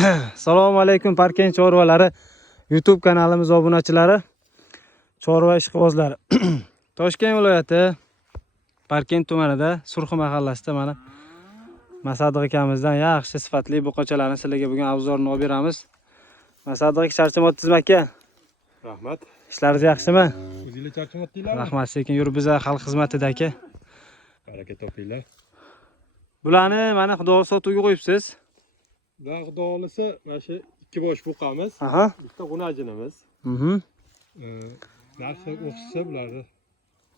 Assalomu alaykum Parkent chorvalari YouTube kanalimiz obunachilari, chorva ishqibozlari. Toshkent viloyati Parkent tumanida Surxi mahallasida mana Masadiq akamizdan yaxshi sifatli buqachalarni sizlarga bugun obzorini olib beramiz. Masadiq charchamoqsizmi aka? Rahmat. Ishlaringiz yaxshimi? O'zingizlar charchamoqdinglarmi? Rahmat, sekin yurib biz xalq xizmatida aka. Baraka topinglar. Bularni mana Xudo sotuvga qo'yibsiz. Bular Xudo olsa mana shu ikki bosh buqamiz. Aha. Bitta g'unajinimiz. Narxi o'xshasa bularni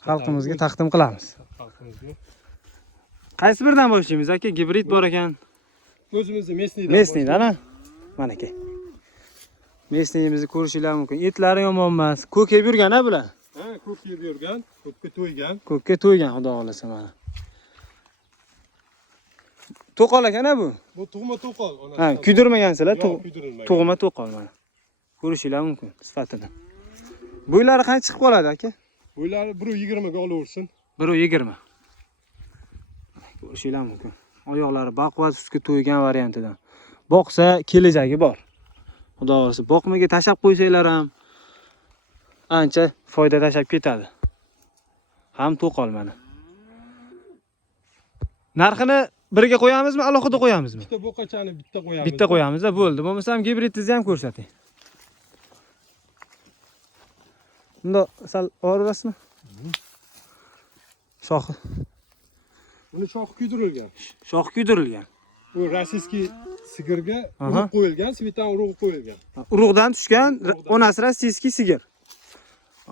Xalqimizga taqdim qilamiz. Xalqimizga. Qaysi biridan boshlaymiz aka? Gibrid bor ekan. O'zimizni mesniydan. Mesniydan, mana aka. Mesniyimizni ko'rishinglar mumkin. Etlari yomon emas. Ko'k yeb yurgan-a bular? Ha, ko'k yeb yurgan, ko'kka to'ygan. Ko'kka to'ygan Xudo olsa mana. To'qol ekan-a bu? Bu tug'ma to'qol. Ha, kuydirmagansizlar, kuydirilmagan. tug'ma to'qol mana. Ko'rishinglar mumkin sifatini. Bo'ylari qancha chiqib qoladi aka? Bo'ylari 1.20 ga olaversin. 1.20. Ko'rishinglar mumkin. Oyoqlari baquvvat sutga to'ygan variantidan. Boqsa kelajagi bor. Xudo olsa, boqmaga tashab qo'ysanglar ham ancha foyda tashab ketadi. Ham to'qol mana. Narxini birga qo'yamizmi, alohida qo'yamizmi? Bitta boqachani bitta qo'yamiz. Bitta qo'yamiz-da, bo'ldi. Bo'lmasa ham gibridingizni ham ko'rsating. Bunda sal o'rasmi? Shoxi. Buni shoxi kuydirilgan. Shoxi kuydirilgan. Bu rossiyskiy sigirga urug' qo'yilgan, svitan urug'i qo'yilgan. Urug'dan tushgan, onasi rossiyskiy sigir.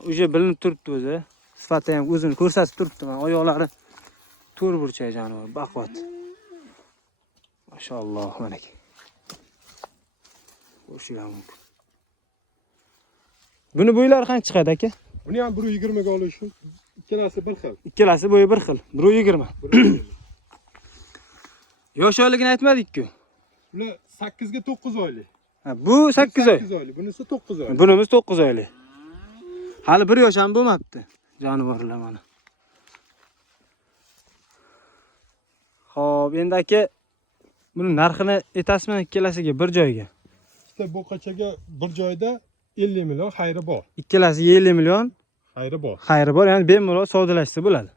O'sha bilinib turibdi o'zi. Sifati ham o'zini ko'rsatib turibdi. Mana oyoqlari to'rt burchak jonivor, baquvvat. Mashalloh, mana aka. O'shilar mumkin. Buni bo'ylari qancha chiqadi aka? Buni ham 1.20 ga olish. Ikkalasi bir xil. Ikkalasi bo'yi bir xil. 1.20. Yosh oyligini aytmadik-ku. Bular 8 ga 9 oylik. Ha, bu 8 oy. 8 oylik, bunisi 9 oylik. Bunimiz 9 oylik. Hali 1 yosh ham bo'lmabdi jonivorlar mana. Xo'p, endi aka buni narxini aytasizmi ikkalasiga bir joyga? Ikkita boqachaga bir joyda 50 million xayri bor. Ikkalasiga 50 million xayri bor. Xayri bor, ya'ni bemalol savdolashsa bo'ladi.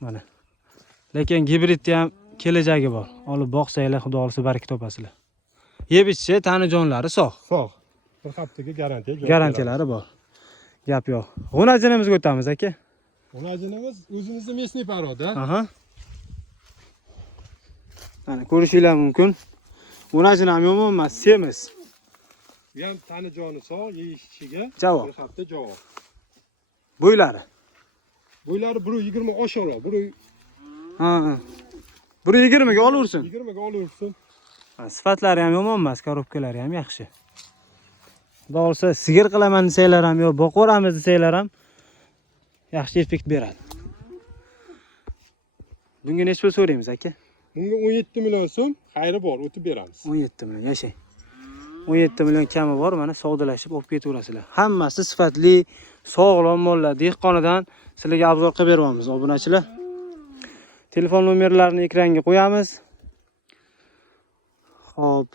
Mana. Lekin gibridda ham kelajagi bor. Olib boqsanglar, Xudo olsa baraka topasizlar. Yeb ichsa tani jonlari sog'. Sog'. Bir haftaga garantiya. Garantiyalari bor. Gap yo'q. G'unajinimizga o'tamiz aka. G'unajinimiz o'zimizning mesniy paroda. Aha. Mana ko'rishinglar mumkin. G'unajin ham yomon emas, semiz. Bu ham tani joni sog', yeyishiga Javob. bir hafta javob. Bo'ylari. Bo'ylari 1.20 oshiqroq, 1.20 Ha. 1.20 ga olaversin. 20 ga olaversin. Sifatlari ham yomon emas, korobkalari ham yaxshi. Xudo olsa sigir qilaman desanglar ham yo boqoramiz desanglar ham yaxshi effekt beradi. Bunga necha pul so'raymiz aka? Bunga 17 million so'm xayri bor, o'tib beramiz. 17 million yashang. 17 million kami bor, mana savdolashib olib ketaverasizlar. Hammasi sifatli, sog'lom mollar, dehqonidan sizlarga obzor qilib beryapmiz, obunachilar. Telefon nomerlarini ekranga qo'yamiz. Xo'p.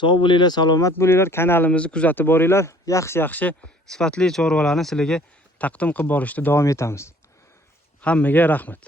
Sog' bo'linglar, salomat bo'linglar. Kanalimizni kuzatib boringlar. Yaxshi sifatli chorvalarni sizlarga taqdim qilib borishda davom etamiz. Hammaga rahmat.